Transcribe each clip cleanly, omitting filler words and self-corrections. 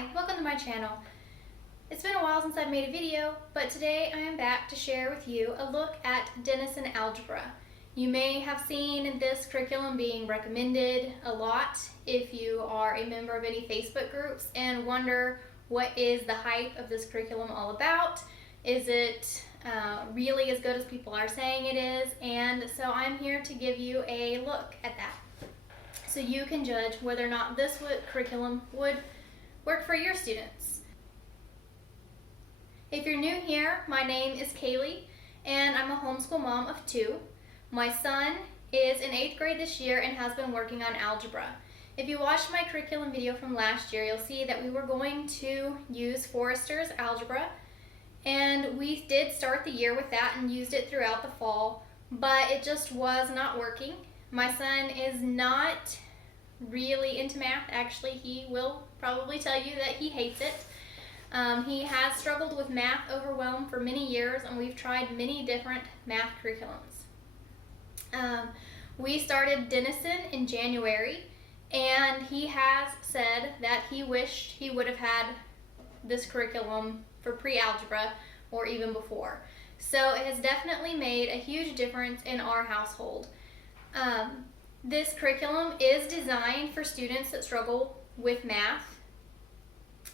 Hi, welcome to my channel. It's been a while since I've made a video, but today I am back to share with you a look at Denison Algebra. You may have seen this curriculum being recommended a lot if you are a member of any Facebook groups and wonder what is the hype of this curriculum all about. Is it really as good as people are saying it is? And so I'm here to give you a look at that, so you can judge whether or not this curriculum would work for your students. If you're new here, my name is Kaylee and I'm a homeschool mom of 2. My son is in 8th grade this year and has been working on algebra. If you watched my curriculum video from last year, you'll see that we were going to use Forrester's algebra, and we did start the year with that and used it throughout the fall, but it just was not working. My son is not really into math. Actually, he will probably tell you that he hates it. He has struggled with math overwhelm for many years, and we've tried many different math curriculums. We started Denison in January, and he has said that he wished he would have had this curriculum for pre-algebra or even before. So it has definitely made a huge difference in our household. This curriculum is designed for students that struggle with math.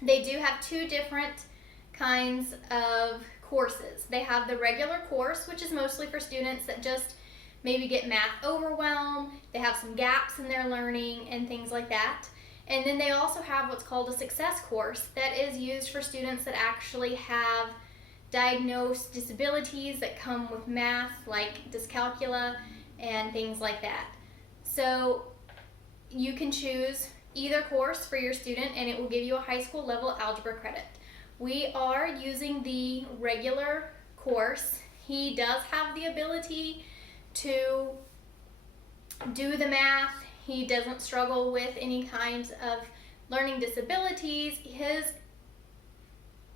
They do have 2 different kinds of courses. They have the regular course, which is mostly for students that just maybe get math overwhelmed. They have some gaps in their learning and things like that. And then they also have what's called a success course that is used for students that actually have diagnosed disabilities that come with math, like dyscalculia and things like that. So you can choose either course for your student and it will give you a high school level algebra credit. We are using the regular course. He does have the ability to do the math. He doesn't struggle with any kinds of learning disabilities. His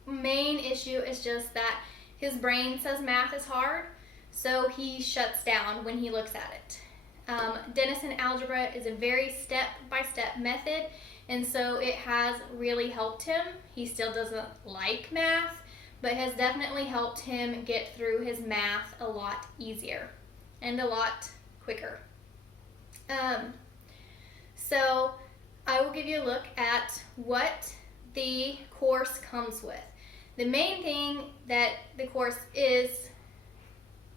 main issue is just that his brain says math is hard, so he shuts down when he looks at it. Denison Algebra is a very step-by-step method, and so it has really helped him. He still doesn't like math, but has definitely helped him get through his math a lot easier and a lot quicker. So I will give you a look at what the course comes with. The main thing that the course is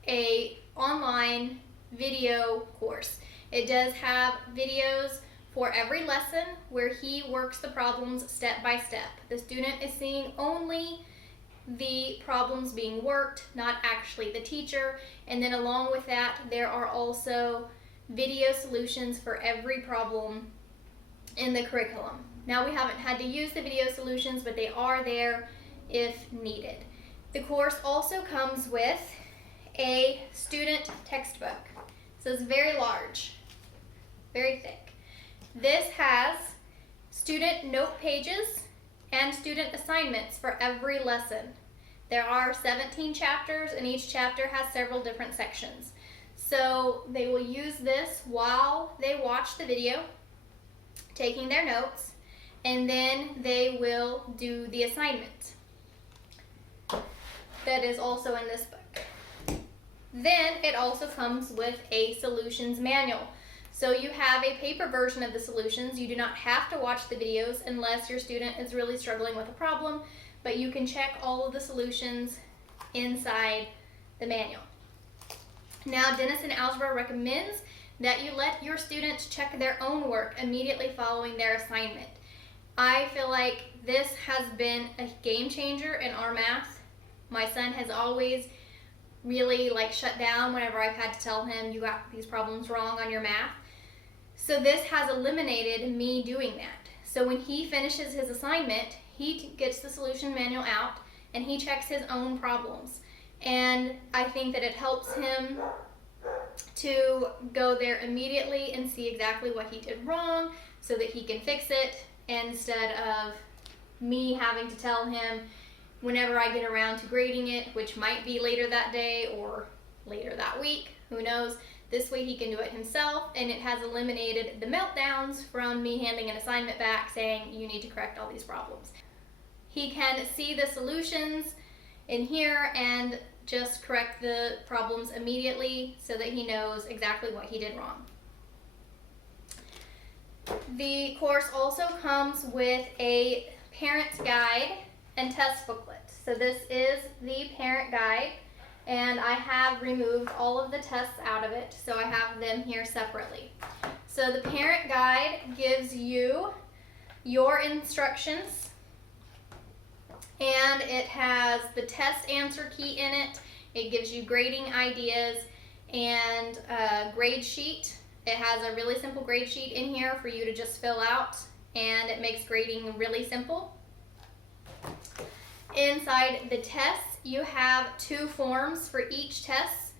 an online video course. It does have videos for every lesson where he works the problems step by step. The student is seeing only the problems being worked, not actually the teacher. And then along with that, there are also video solutions for every problem in the curriculum. Now, we haven't had to use the video solutions, but they are there if needed. The course also comes with a student textbook. So it's very large, very thick. This has student note pages and student assignments for every lesson. There are 17 chapters, and each chapter has several different sections. So they will use this while they watch the video, taking their notes, and then they will do the assignment that is also in this book. Then it also comes with a solutions manual. So you have a paper version of the solutions. You do not have to watch the videos unless your student is really struggling with a problem, but you can check all of the solutions inside the manual. Now, Denison Algebra recommends that you let your students check their own work immediately following their assignment. I feel like this has been a game changer in our math. My son has always really shut down whenever I've had to tell him, you got these problems wrong on your math. So this has eliminated me doing that. So when he finishes his assignment, he gets the solution manual out and he checks his own problems. And I think that it helps him to go there immediately and see exactly what he did wrong so that he can fix it, instead of me having to tell him whenever I get around to grading it, which might be later that day or later that week, who knows, This way he can do it himself, and it has eliminated the meltdowns from me handing an assignment back saying you need to correct all these problems. He can see the solutions in here and just correct the problems immediately so that he knows exactly what he did wrong. The course also comes with a parent guide and test booklet. So this is the parent guide, and I have removed all of the tests out of it, so I have them here separately. So the parent guide gives you your instructions, and it has the test answer key in it. It gives you grading ideas and a grade sheet. It has a really simple grade sheet in here for you to just fill out, and it makes grading really simple. Inside the tests, you have 2 forms for each test.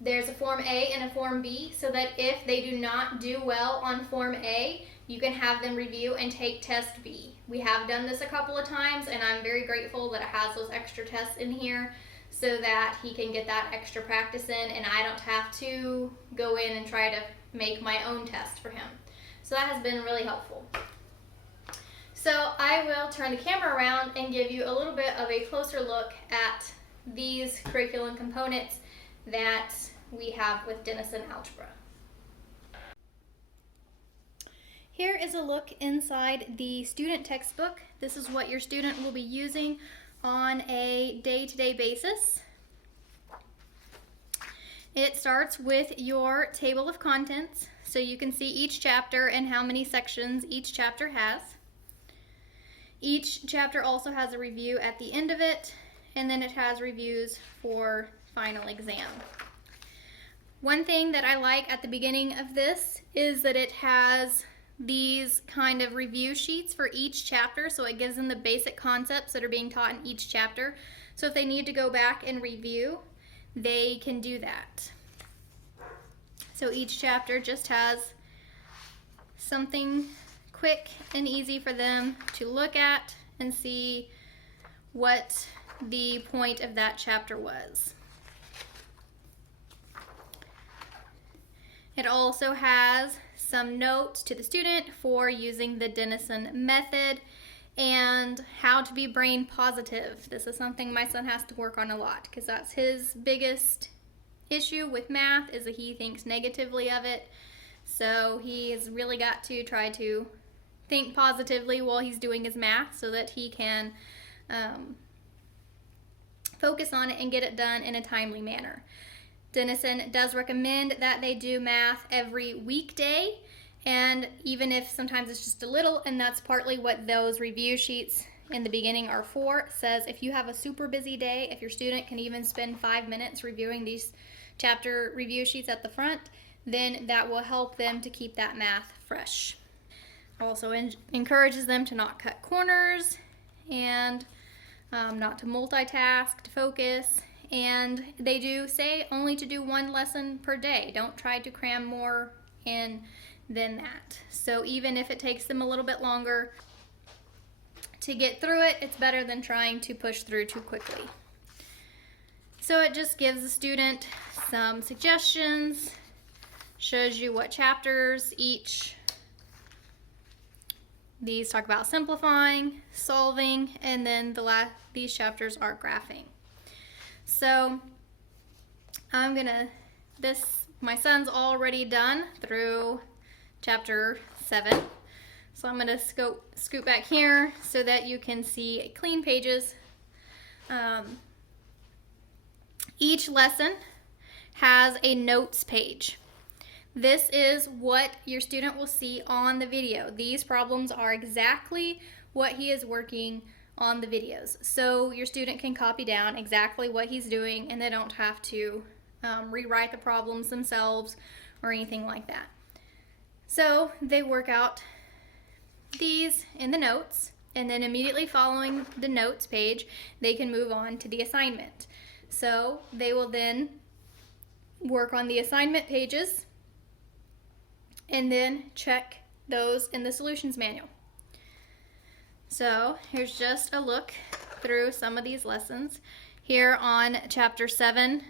There's a Form A and a Form B, so that if they do not do well on Form A, you can have them review and take Test B. We have done this a couple of times, and I'm very grateful that it has those extra tests in here so that he can get that extra practice in, and I don't have to go in and try to make my own test for him. So that has been really helpful. So I will turn the camera around and give you a little bit of a closer look at these curriculum components that we have with Denison Algebra. Here is a look inside the student textbook. This is what your student will be using on a day-to-day basis. It starts with your table of contents, so you can see each chapter and how many sections each chapter has. Each chapter also has a review at the end of it, and then it has reviews for final exam. One thing that I like at the beginning of this is that it has these kind of review sheets for each chapter, so it gives them the basic concepts that are being taught in each chapter. So if they need to go back and review, they can do that. So each chapter just has something quick and easy for them to look at and see what the point of that chapter was. It also has some notes to the student for using the Denison method and how to be brain positive. This is something my son has to work on a lot because that's his biggest issue with math, is that he thinks negatively of it. So he has really got to try to think positively while he's doing his math so that he can focus on it and get it done in a timely manner. Denison does recommend that they do math every weekday, and even if sometimes it's just a little, and that's partly what those review sheets in the beginning are for. It says if you have a super busy day, if your student can even spend 5 minutes reviewing these chapter review sheets at the front, then that will help them to keep that math fresh. Also encourages them to not cut corners and not to multitask, to focus. And they do say only to do 1 lesson per day. Don't try to cram more in than that. So even if it takes them a little bit longer to get through it, it's better than trying to push through too quickly. So it just gives the student some suggestions, shows you what chapters each. These talk about simplifying, solving, and then these chapters are graphing. So my son's already done through chapter 7. So I'm gonna scoot back here so that you can see clean pages. Each lesson has a notes page. This is what your student will see on the video. These problems are exactly what he is working on the videos. So your student can copy down exactly what he's doing and they don't have to rewrite the problems themselves or anything like that. So they work out these in the notes, and then immediately following the notes page, they can move on to the assignment. So they will then work on the assignment pages and then check those in the solutions manual. So here's just a look through some of these lessons. Here on chapter 7,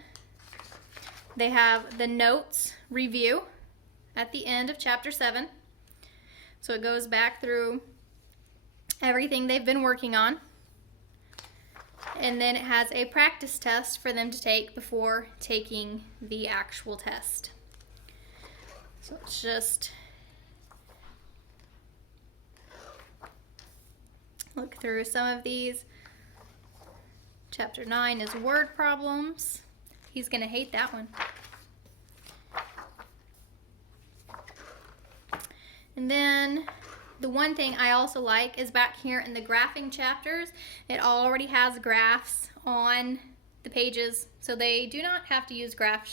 They have the notes review at the end of chapter 7. So it goes back through everything they've been working on. And then it has a practice test for them to take before taking the actual test. So let's just look through some of these. Chapter 9 is word problems. He's going to hate that one. And then the one thing I also like is back here in the graphing chapters, it already has graphs on the pages, so they do not have to use graph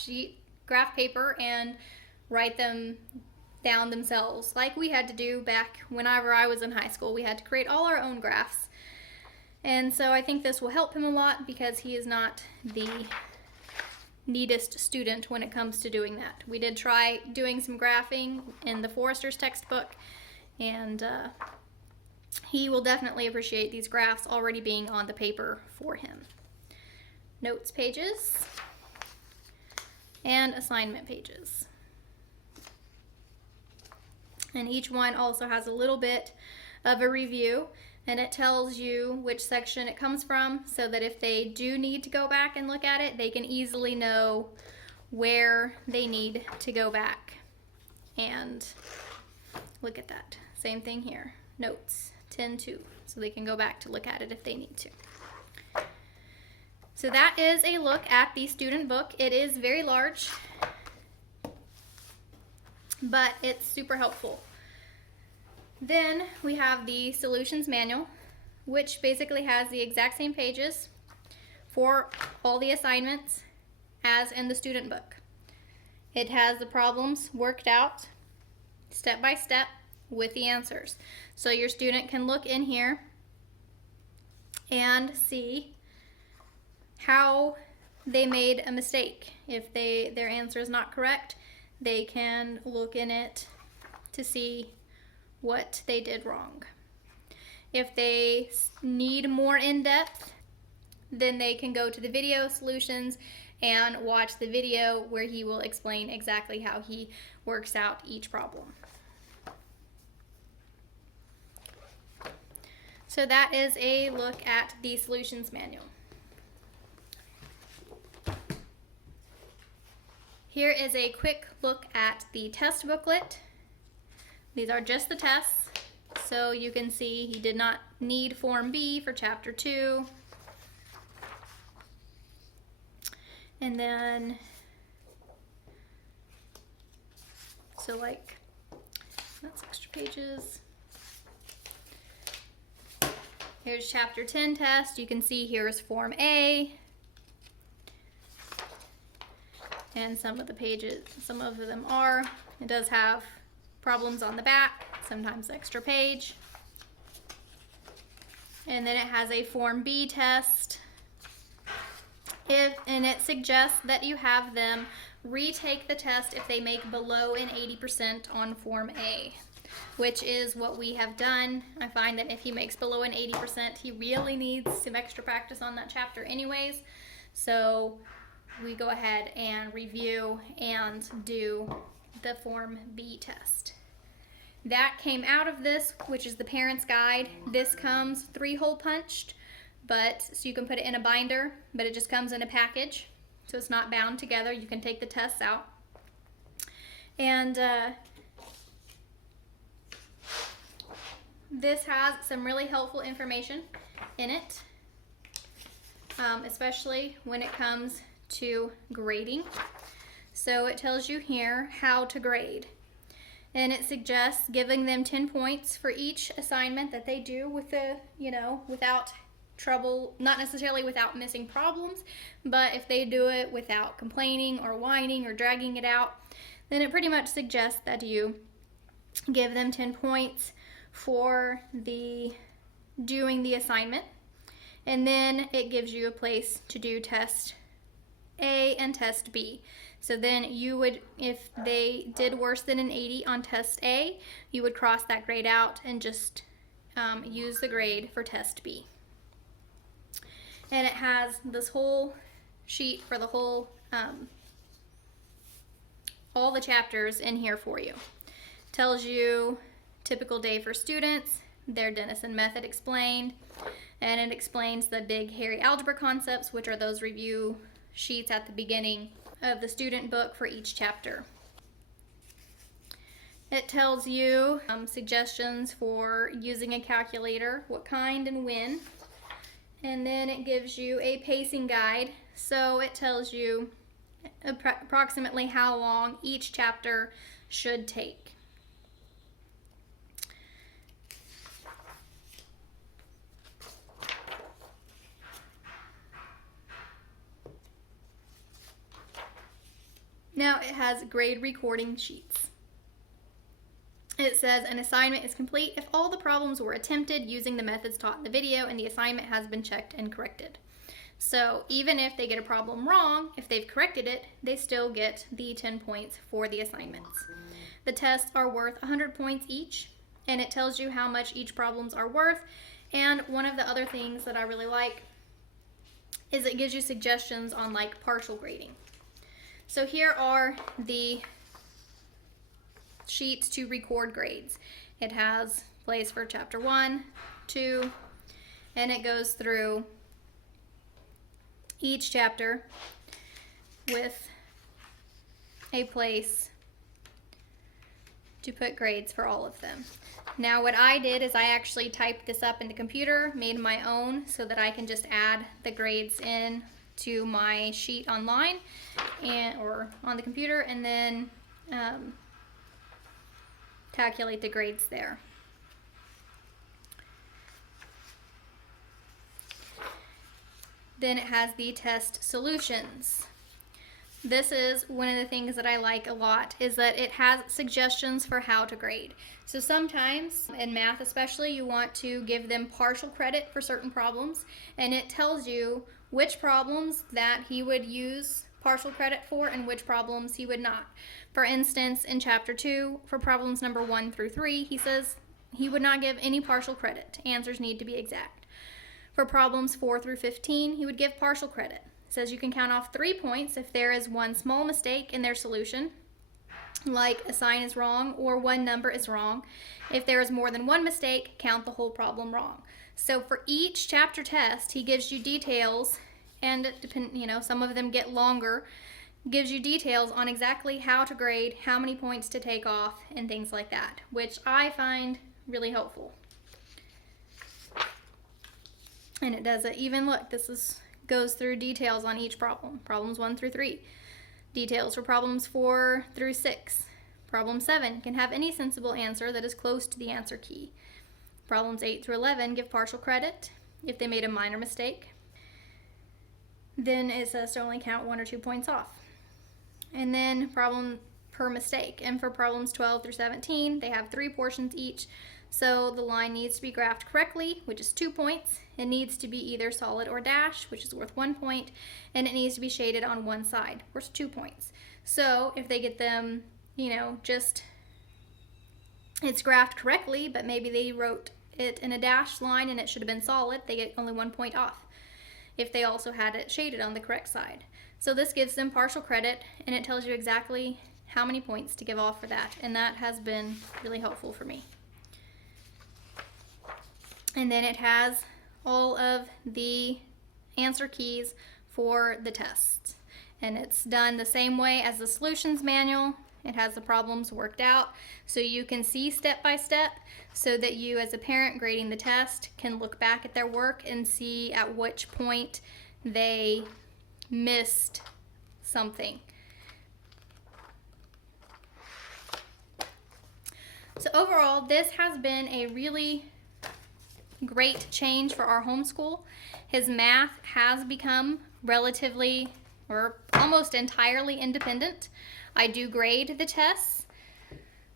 paper and write them down themselves like we had to do back whenever I was in high school. We had to create all our own graphs. And so I think this will help him a lot because he is not the neatest student when it comes to doing that. We did try doing some graphing in the Forester's textbook, and he will definitely appreciate these graphs already being on the paper for him. Notes pages and assignment pages. And each one also has a little bit of a review, and it tells you which section it comes from so that if they do need to go back and look at it, they can easily know where they need to go back and look at that. Same thing here, notes 10-2, so they can go back to look at it if they need to. So that is a look at the student book. It is very large, but it's super helpful. Then we have the solutions manual, which basically has the exact same pages for all the assignments as in the student book. It has the problems worked out step by step with the answers. So your student can look in here and see how they made a mistake. If their answer is not correct, they can look in it to see what they did wrong. If they need more in-depth, then they can go to the video solutions and watch the video where he will explain exactly how he works out each problem. So that is a look at the solutions manual. Here is a quick look at the test booklet. These are just the tests, so you can see he did not need Form B for Chapter 2. And then, so like, that's extra pages. Here's Chapter 10 test. You can see here's Form A. And some of the pages, some of them are. It does have problems on the back, sometimes extra page. And then it has a Form B test. And it suggests that you have them retake the test if they make below an 80% on Form A, which is what we have done. I find that if he makes below an 80%, he really needs some extra practice on that chapter anyways. So we go ahead and review and do the Form B test. That came out of this, which is the parent's guide. This comes 3-hole punched, but so you can put it in a binder, but it just comes in a package, so it's not bound together. You can take the tests out. And this has some really helpful information in it, especially when it comes to grading. So it tells you here how to grade, and it suggests giving them 10 points for each assignment that they do with the, without trouble, not necessarily without missing problems, but if they do it without complaining or whining or dragging it out, then it pretty much suggests that you give them 10 points for doing the assignment. And then it gives you a place to do test A and test B. So then you would, if they did worse than an 80 on test A, you would cross that grade out and just use the grade for test B. And it has this whole sheet for the whole all the chapters in here for you. Tells you typical day for students, their Denison method explained, and it explains the big hairy algebra concepts, which are those review sheets at the beginning of the student book for each chapter. It tells you suggestions for using a calculator, what kind and when, and then it gives you a pacing guide, so it tells you approximately how long each chapter should take. Now it has grade recording sheets. It says an assignment is complete if all the problems were attempted using the methods taught in the video and the assignment has been checked and corrected. So even if they get a problem wrong, if they've corrected it, they still get the 10 points for the assignments. The tests are worth 100 points each, and it tells you how much each problems are worth. And one of the other things that I really like is it gives you suggestions on like partial grading. So here are the sheets to record grades. It has place for chapter 1, 2, and it goes through each chapter with a place to put grades for all of them. Now what I did is I actually typed this up in the computer, made my own so that I can just add the grades in to my sheet online or on the computer, and then calculate the grades there. Then it has the test solutions. This is one of the things that I like a lot, is that it has suggestions for how to grade. So sometimes, in math especially, you want to give them partial credit for certain problems, and it tells you which problems that he would use partial credit for and which problems he would not. For instance, in chapter 2, for problems number 1 through 3, he says he would not give any partial credit. Answers need to be exact. For problems 4 through 15, he would give partial credit. It says you can count off 3 points if there is one small mistake in their solution, like a sign is wrong or one number is wrong. If there is more than one mistake, count the whole problem wrong. So for each chapter test, he gives you details, and some of them get longer, gives you details on exactly how to grade, how many points to take off, and things like that, which I find really helpful. And it does even look, goes through details on each problem. Problems 1 through 3. Details for problems 4 through 6. Problem 7 can have any sensible answer that is close to the answer key. Problems 8 through 11 give partial credit if they made a minor mistake. Then it says to only count 1 or 2 points off. And then problem per mistake. And for problems 12 through 17, they have 3 portions each. So the line needs to be graphed correctly, which is 2 points. It needs to be either solid or dash, which is worth 1 point. And it needs to be shaded on one side, worth 2 points. So if they get them, just it's graphed correctly, but maybe they wrote it in a dashed line and it should have been solid, they get only 1 point off if they also had it shaded on the correct side. So this gives them partial credit, and it tells you exactly how many points to give off for that, and that has been really helpful for me. And then it has all of the answer keys for the tests, and it's done the same way as the solutions manual. It has the problems worked out so you can see step by step, so that you as a parent grading the test can look back at their work and see at which point they missed something. So overall, this has been a really great change for our homeschool. His math has become relatively or almost entirely independent. I do grade the tests,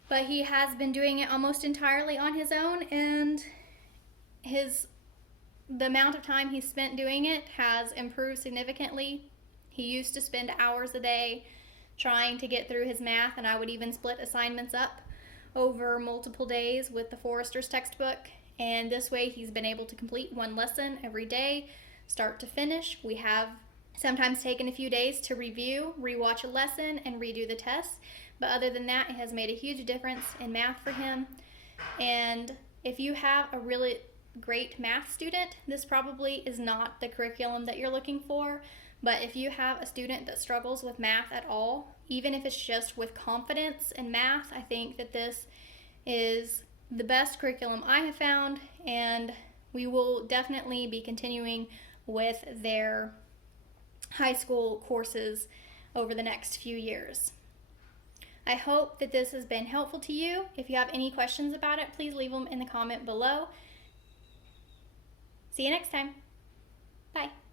but he has been doing it almost entirely on his own, and the amount of time he spent doing it has improved significantly. He used to spend hours a day trying to get through his math, and I would even split assignments up over multiple days with the Forrester's textbook, and this way he's been able to complete one lesson every day, start to finish. We have sometimes taken a few days to review, rewatch a lesson, and redo the tests, but other than that, it has made a huge difference in math for him. And if you have a really great math student, this probably is not the curriculum that you're looking for. But if you have a student that struggles with math at all, even if it's just with confidence in math, I think that this is the best curriculum I have found, and we will definitely be continuing with their high school courses over the next few years. I hope that this has been helpful to you. If you have any questions about it, please leave them in the comment below. See you next time. Bye.